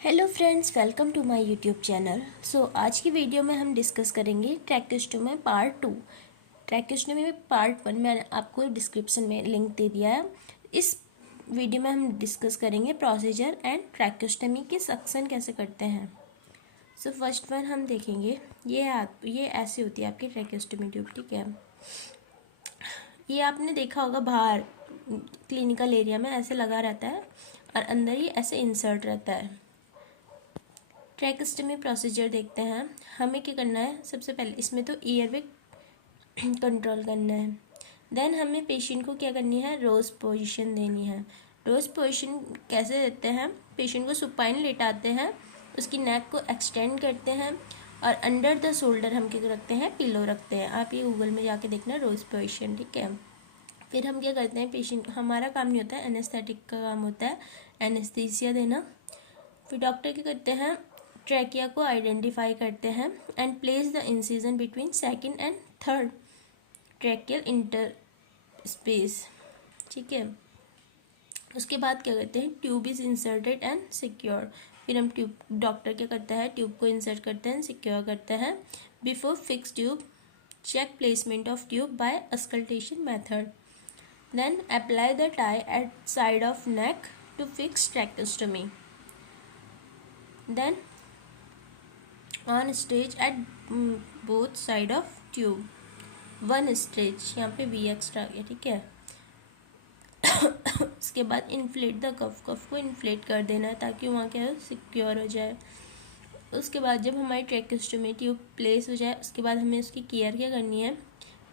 Hello friends, welcome to my YouTube channel. आज की video में हम डिस्कस करेंगे ट्रैकेस्टोमी पार्ट 2। ट्रैकेस्टोमी में पार्ट 1 मैंने आपको डिस्क्रिप्शन में लिंक दे दिया है। इस वीडियो में हम डिस्कस करेंगे प्रोसीजर एंड ट्रैकेस्टोमी के सक्शन कैसे करते हैं। फर्स्ट वन हम देखेंगे, ये ऐसी होती है आपकी ट्रैकेस्टोमी ट्यूब। ठीक है, ये आपने देखा होगा बाहर क्लिनिकल एरिया में ऐसे लगा रहता है और अंदर ही ऐसे इंसर्ट रहता है। ट्रैकेस्टोमी प्रोसीजर देखते हैं। हमें क्या करना है, सबसे पहले इसमें तो ईयरवे कंट्रोल करना है। देन हमें पेशेंट को क्या करनी है, रोज़ पोजीशन देनी है। रोज़ पोजीशन कैसे देते हैं, पेशेंट को सुपाइन लेटाते हैं, उसकी नेक को एक्सटेंड करते हैं और अंडर द शोल्डर हम क्या रखते हैं, पिलो रखते हैं। आप ये गूगल में जाके देखना रोज़ पोजीशन। ठीक है, फिर हम क्या करते हैं, पेशेंट हमारा काम नहीं होता है, एनेस्थेटिक का काम होता है एनेस्थीसिया देना। फिर डॉक्टर क्या करते हैं, ट्रैकिया को आइडेंटिफाई करते हैं and place the incision between second and third tracheal inter space. ठीक है, उसके बाद क्या करते हैं, tube is inserted and secure. फिर हम डॉक्टर क्या करता है, ट्यूब को इंसर्ट करते हैं, सिक्योर करता है। Before fix tube check placement of tube by auscultation method. Then apply the tie at side of neck to fix tracheostomy. Then on stitch at both side of tube. One stitch, यहाँ पे V extra आ गया। ठीक है, उसके बाद inflate the कफ को inflate कर देना है ताकि वहाँ क्या है, सिक्योर हो जाए। उसके बाद जब हमारी ट्रैकेस्टोमी ट्यूब प्लेस हो जाए, उसके बाद हमें उसकी केयर क्या करनी है,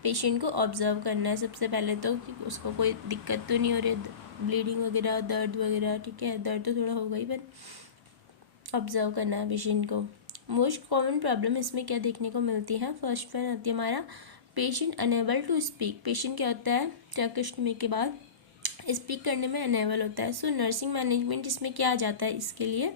पेशेंट को ऑब्जर्व करना है सबसे पहले तो कि उसको कोई दिक्कत तो नहीं हो रही, ब्लीडिंग वगैरह, दर्द वगैरह। ठीक है, दर्द तो थोड़ा होगा ही, पर ऑब्जर्व करना है पेशेंट को। मोस्ट कॉमन प्रॉब्लम इसमें क्या देखने को मिलती है, फर्स्ट वन आती है हमारा patient unable to speak. Patient क्या होता है, ट्रैकेस्टोमी के बाद स्पीक करने में अनेबल होता है। नर्सिंग मैनेजमेंट इसमें क्या आ जाता है, इसके लिए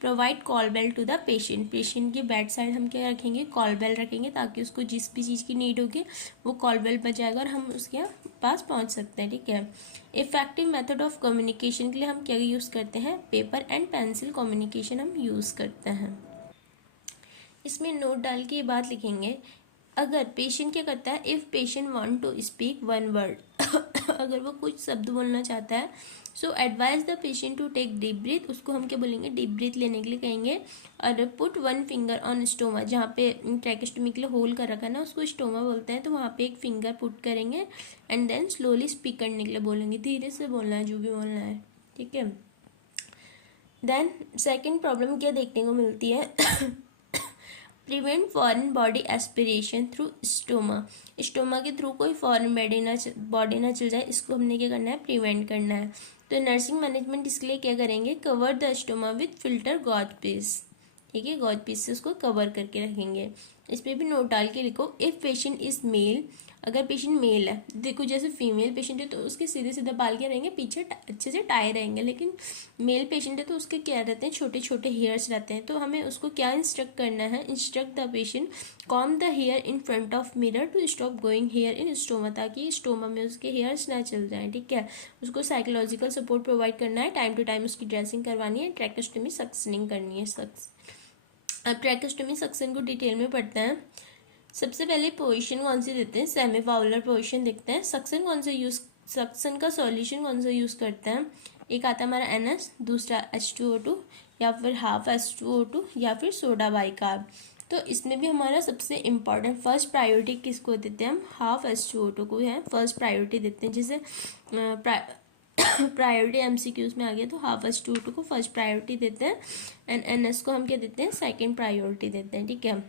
provide call bell to the patient. Patient के बेड साइड हम क्या रखेंगे, कॉल बेल रखेंगे ताकि उसको जिस भी चीज़ की नीड होगी वो कॉल बेल बजाएगा और हम उसके पास पहुंच सकते हैं। ठीक है, इफेक्टिव मेथड ऑफ कम्युनिकेशन के लिए हम क्या यूज़ करते हैं, पेपर एंड पेंसिल कम्युनिकेशन हम यूज़ करते हैं। इसमें नोट डाल के ये बात लिखेंगे, अगर पेशेंट क्या करता है, if patient want to speak one word अगर वो कुछ शब्द बोलना चाहता है, so advise the patient to take deep breath. उसको हम क्या बोलेंगे, डीप ब्रीथ लेने के लिए कहेंगे। और put one finger on stoma, जहाँ पे ट्रैकेस्टोमी के लिए होल कर रखा है ना, उसको स्टोमा बोलते हैं, तो वहाँ पे एक फिंगर पुट करेंगे एंड देन स्लोली स्पीक करने के लिए बोलेंगे, धीरे से बोलना है जो भी बोलना है। ठीक है, देन सेकेंड प्रॉब्लम क्या देखने को मिलती है prevent foreign body aspiration through stoma. Stoma के थ्रू कोई फॉरेन बॉडी ना चल जाए, इसको हमने क्या करना है, प्रिवेंट करना है। तो नर्सिंग मैनेजमेंट इसके लिए क्या करेंगे, cover the stoma with filter gauze piece. ठीक है, गॉज पीस से उसको कवर करके रखेंगे। इस पर भी नोट डाल के लिखो, इफ़ पेशेंट इज मेल, अगर पेशेंट मेल है, देखो जैसे फीमेल पेशेंट है तो उसके सीधे सीधे बाल क्या रहेंगे, पीछे अच्छे से टाई रहेंगे, लेकिन मेल पेशेंट है तो उसके क्या रहते हैं, छोटे छोटे हेयर्स रहते हैं। तो हमें उसको क्या इंस्ट्रक्ट करना है, instruct the patient comb the hair in front of mirror to stop going hair in stoma, ताकि स्टोमा में उसके हेयर्स ना चल जाएं। ठीक है, उसको साइकोलॉजिकल सपोर्ट प्रोवाइड करना है, टाइम टू टाइम उसकी ड्रेसिंग करवानी है, ट्रैकेस्टोमी सक्शनिंग करनी है। अब ट्रैकेस्टोमी सक्शन को डिटेल में पढ़ते हैं। सबसे पहले पोजीशन कौन सी देते हैं, सेमी फाउलर पोजीशन देखते हैं। सक्शन कौन सा यूज, सक्शन का सॉल्यूशन कौन सा यूज करते हैं, एक आता है हमारा NS, दूसरा H2O2 या फिर हाफ H2O2 या फिर सोडा बाइकार्ब। तो इसमें भी हमारा सबसे इम्पॉर्टेंट फर्स्ट प्रायोरिटी किसको देते हैं, हम हाफ H2O2 को है फर्स्ट प्रायोरिटी देते हैं। जैसे प्रायोरिटी MCQs में आ गया तो हाफ H2O2 को फर्स्ट प्रायोरिटी देते हैं एंड NS को हम क्या देते हैं, सेकेंड प्रायोरिटी देते हैं। ठीक है,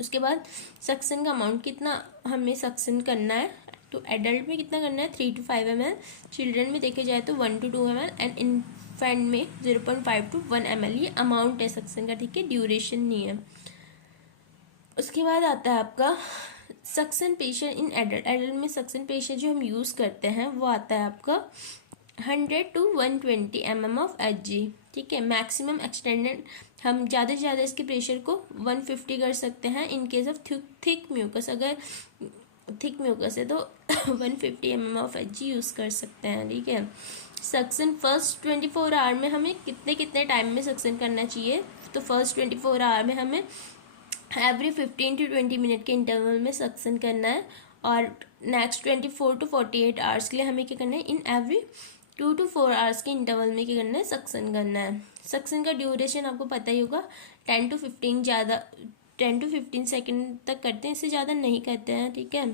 उसके बाद सक्शन का अमाउंट कितना हमें सक्शन करना है, तो एडल्ट में कितना करना है, 3 to 5 ml, चिल्ड्रन में देखे जाए तो 1 to 2 ml एंड इन्फेंट में 0.5 to 1 ml। ये अमाउंट है सक्शन का। ठीक है, ड्यूरेशन नहीं है। उसके बाद आता है आपका suction patient in adult. Adult में सक्शन पेशेंट जो हम यूज़ करते हैं वो आता है आपका 100 to 120 mm ऑफ Hg। ठीक है, मैक्सिमम एक्सटेंडेड हम ज़्यादा से ज़्यादा इसके प्रेशर को 150 कर सकते हैं in case of thick mucus. अगर थिक म्यूकस है तो 150 mm ऑफ Hg यूज़ कर सकते हैं। ठीक है, सक्शन फर्स्ट 24 आवर में हमें कितने कितने टाइम में सक्शन करना चाहिए। तो फर्स्ट 24 आवर में हमें एवरी 15 to 20 मिनट के इंटरवल में सक्शन करना है, और नेक्स्ट 24 to 48 आवर्स के लिए हमें क्या करना है, इन एवरी 2 to 4 आवर्स के इंटरवल में क्या करना है, सक्शन करना है। सक्शन का ड्यूरेशन आपको पता ही होगा, 10 to 15 सेकेंड तक करते हैं, इससे ज़्यादा नहीं करते हैं, ठीक है।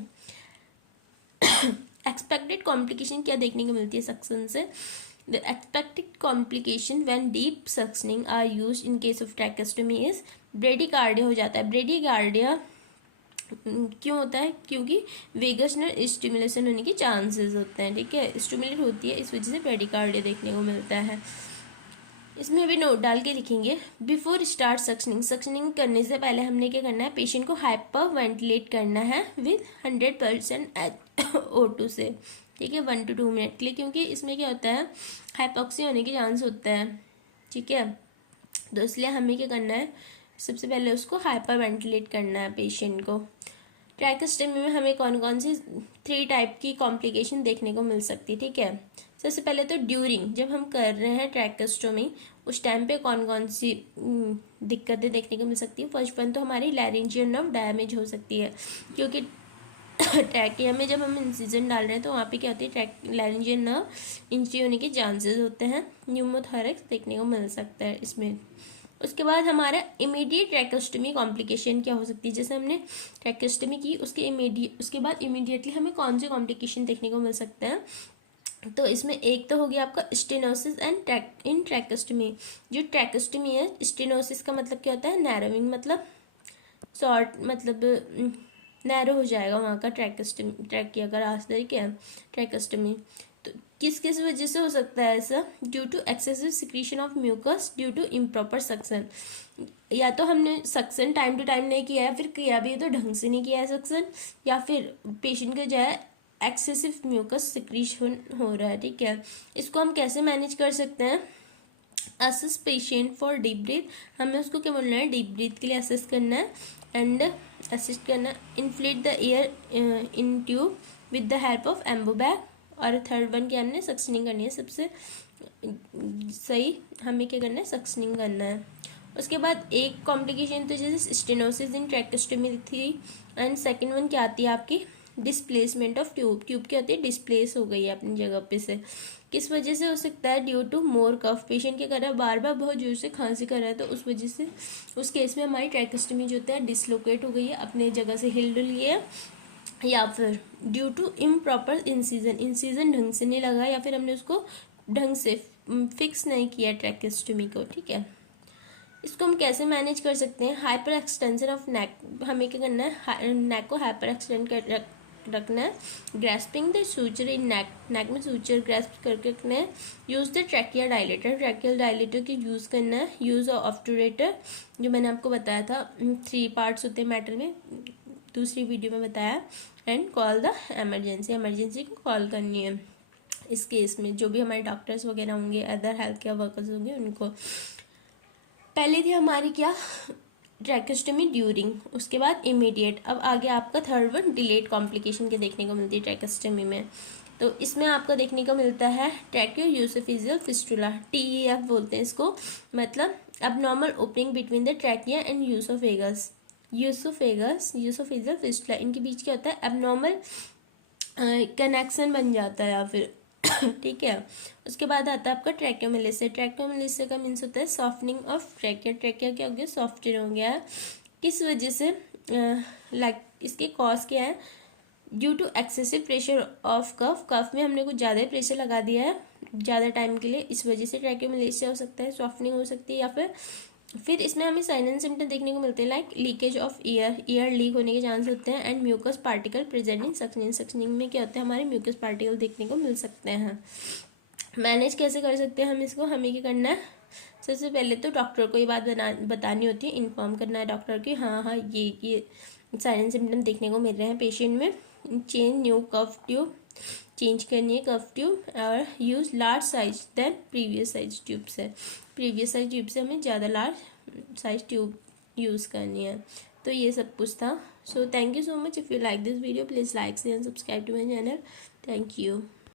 एक्सपेक्टेड कॉम्प्लिकेशन क्या देखने को मिलती है सक्शन से। The expected complication when deep suctioning are used in case of tracheostomy is bradycardia हो जाता है। ब्रेडिकार्डिया क्यों होता है, क्योंकि वेगस नर्व स्टिमुलेशन होने के चांसेस होते हैं, ठीक है, स्टिमुलेट होती है, इस वजह से ब्रेडिकार्डिया देखने को मिलता है। इसमें भी नोट डाल के लिखेंगे, बिफोर स्टार्ट सक्शनिंग, सक्शनिंग करने से पहले हमने क्या करना है, पेशेंट को हाइपर वेंटिलेट करना है विद 100% O2 से, ठीक है, 1 to 2 मिनट के लिए, क्योंकि इसमें क्या होता है, हाइपोक्सिया होने के चांस होते हैं, ठीक है। तो इसलिए हमें क्या करना है, सबसे पहले उसको हाइपर वेंटिलेट करना है पेशेंट को। ट्रैकेस्टोमी में हमें कौन कौन सी 3 टाइप की कॉम्प्लिकेशन देखने को मिल सकती है, ठीक है। सबसे पहले तो ड्यूरिंग, जब हम कर रहे हैं ट्रैकेस्टोमी उस टाइम पे कौन कौन सी दिक्कतें देखने को मिल सकती है। फर्स्ट वन तो हमारी लैरिंजियल नर्व डैमेज हो सकती है, क्योंकि ट्रैकिया में जब हम इंसिजन डाल रहे हैं तो वहाँ पे क्या होती है, लैरिंजियल नर्व इंजरी होने के चांसेस होते हैं, न्यूमोथोरैक्स देखने को मिल सकता है इसमें। उसके बाद हमारा इमीडिएट ट्रैकेस्टोमी कॉम्प्लिकेशन क्या हो सकती है, जैसे हमने ट्रैकेस्टोमी की उसके बाद इमीडिएटली हमें कौन से कॉम्प्लिकेशन देखने को मिल सकते हैं। तो इसमें एक तो हो गया आपका स्टेनोसिस एंड इन ट्रैकेस्टोमी। जो ट्रैकेस्टोमी है, स्टेनोसिस का मतलब क्या होता है, नैरोइंग, मतलब शॉर्ट, मतलब नैरो हो जाएगा वहाँ का ट्रैकेस्टोमी, ट्रैकिया का रास्ता, ठीक है, ट्रैकेस्टोमी। तो किस किस वजह से हो सकता है ऐसा, due to excessive secretion of mucus due to improper suction, या तो हमने सक्शन टाइम टू टाइम नहीं किया है, फिर किया भी है तो ढंग से नहीं किया है सक्शन, या फिर पेशेंट को जो है एक्सेसिव म्यूकस सिक्रीशन हो रहा है, ठीक है। इसको हम कैसे मैनेज कर सकते हैं, assist patient for deep breath, हमें उसको क्या बोलना है, डीप ब्रीथ के लिए असिस्ट करना है एंड असिस्ट करना, inflate the air in tube with the help of Ambu bag, और थर्ड वन क्या हमने सक्शनिंग करनी है, सबसे सही हमें क्या करना है, सक्शनिंग करना है। उसके बाद एक कॉम्प्लिकेशन तो जैसे स्टेनोसिस इन ट्रैकेस्टोमी थी, एंड सेकंड वन क्या आती है आपकी, डिस्प्लेसमेंट ऑफ ट्यूब क्या होती है, डिस्प्लेस हो गई है अपनी जगह पे से, किस वजह से हो सकता है, due to more cuff, patient क्या कर रहा है, बार बार बहुत जोर से खांसी कर रहा है, तो उस वजह से उस केस में हमारी ट्रैकेस्टोमी जो होता है डिसलोकेट हो गई है, अपने जगह से हिल डुल गई है, या फिर ड्यू टू इम्प्रॉपर इंसीजन ढंग से नहीं लगा, या फिर हमने उसको ढंग से फिक्स नहीं किया ट्रैकेस्टोमी को, ठीक है। इसको हम कैसे मैनेज कर सकते हैं, हाइपर एक्सटेंशन ऑफ नेक, हमें क्या करना है, नेक को हाइपर एक्सटेंड कर रखना है, ग्रेस्पिंग द सूचर इन नेक में सूचर ग्रेस्प करके रखना है, यूज द ट्रैकिया डायलेटर की यूज़ करना है, यूज ऑफ ऑब्टूरेटर, जो मैंने आपको बताया था 3 पार्ट्स होते हैं मैटर में, दूसरी वीडियो में बताया, एंड कॉल द इमरजेंसी को कॉल करनी है इस केस में, जो भी हमारे डॉक्टर्स वगैरह होंगे, अदर हेल्थ केयर वर्कर्स होंगे, उनको। पहले थी हमारी क्या, ट्रैकेस्टोमी ड्यूरिंग, उसके बाद इमीडिएट। अब आगे आपका थर्ड वन डिलेड कॉम्प्लिकेशन के देखने को मिलती है ट्रैकेस्टोमी में। तो इसमें आपको देखने को मिलता है ट्रैकियोयूसोफेजियल फिस्टुला, TEF बोलते हैं इसको, मतलब abnormal opening between the trachea and oesophageal fistula, इनके बीच क्या होता है, अबनॉर्मल कनेक्शन बन जाता है, या फिर ठीक है। उसके बाद आता है आपका ट्रैकियोमेलिसिया का मीन्स होता है सॉफ्टनिंग ऑफ ट्रैकिया क्या हो गया, सॉफ्टन हो गया है, किस वजह से, लाइक इसके कॉज क्या है, due to excessive pressure of cuff में हमने कुछ ज़्यादा प्रेशर लगा दिया है ज़्यादा टाइम के लिए, इस वजह से ट्रैकियोमेलिसिया हो सकता है, सॉफ्टनिंग हो सकती है, या फिर इसमें हमें साइन एंड सिम्टम देखने को मिलते हैं, like leakage of air leak होने के चांस होते हैं, and mucus particle present in suctioning में क्या होता है, हमारे म्यूकस पार्टिकल देखने को मिल सकते हैं। मैनेज कैसे कर सकते हैं हम इसको, हमें क्या करना है, सबसे पहले तो डॉक्टर को ये बात बतानी होती है, इन्फॉर्म करना है डॉक्टर की, हाँ ये साइन एंड सिम्टम देखने को मिल रहे हैं पेशेंट में, change new cuff tube, change करनी है कफ ट्यूब, और use large size than previous size tube से हमें ज़्यादा लार्ज साइज ट्यूब यूज़ करनी है। तो ये सब कुछ था। So thank you so much. If you like this video please like share and subscribe to my channel. Thank you.